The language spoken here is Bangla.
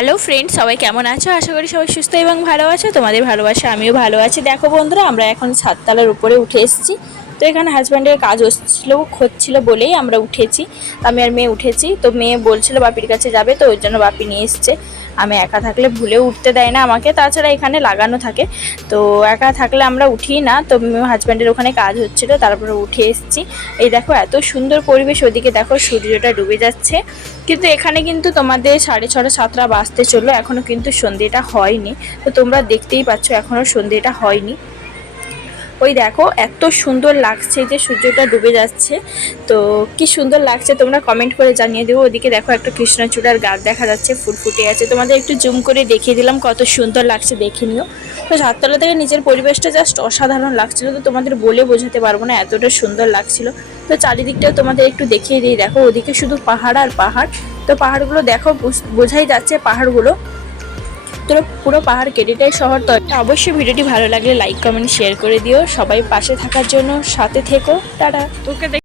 হ্যালো ফ্রেন্ডস, সবাই কেমন আছো? আশা করি সবাই সুস্থ এবং ভালো আছো। তোমাদের ভালোবাসা আমিও ভালো আছি। দেখো বন্ধুরা, আমরা এখন ছাদতলার উপরে উঠে এসেছি। তো এখানে হাজব্যান্ডের কাজ হচ্ছিল বলেই আমরা উঠেছি। আমি আর মেয়ে উঠেছি। তো মেয়ে বলছিল বাপির কাছে যাবে, তো ওই জন্য বাপি নিয়ে এসছে। আমি একা থাকলে ভুলেও উঠতে দেয় না আমাকে, তাছাড়া এখানে লাগানো থাকে। তো একা থাকলে আমরা উঠি না। তো হাজব্যান্ডের ওখানে কাজ হচ্ছিল, তারপরে উঠে এসেছি। এই দেখো এত সুন্দর পরিবেশ, ওদিকে দেখো সূর্যটা ডুবে যাচ্ছে। কিন্তু এখানে কিন্তু তোমাদের 6:30 7টা বাজতে চললো, এখনও কিন্তু সন্ধ্যেটা হয়নি। তো তোমরা দেখতেই পাচ্ছ এখনও সন্ধ্যেটা হয়নি। ওই দেখো এত সুন্দর লাগছে যে সূর্যটা ডুবে যাচ্ছে। তো কি সুন্দর লাগছে তোমরা কমেন্ট করে জানিয়ে দেবো। ওদিকে দেখো একটা কৃষ্ণচূড়ার গাছ দেখা যাচ্ছে, ফুল ফুটে আছে। তোমাদের একটু জুম করে দেখিয়ে দিলাম কত সুন্দর লাগছে, দেখে নিও। তো ছাদতলা থেকে নিচের পরিবেশটা জাস্ট অসাধারণ লাগছিল। তো তোমাদের বলে বোঝাতে পারবো না, এতটা সুন্দর লাগছিল। তো চারিদিকটাও তোমাদের একটু দেখিয়ে দিই। দেখো ওদিকে শুধু পাহাড় আর পাহাড়। তো পাহাড়গুলো দেখো, বোঝাই যাচ্ছে পাহাড়গুলো। তো পুরো পাহাড় কেটেটাই শহর। তো অবশ্যই ভিডিওটি ভালো লাগলে লাইক কমেন্ট শেয়ার করে দিও। সবাই পাশে থাকার জন্য সাথে থেকো। টাটা। তোকে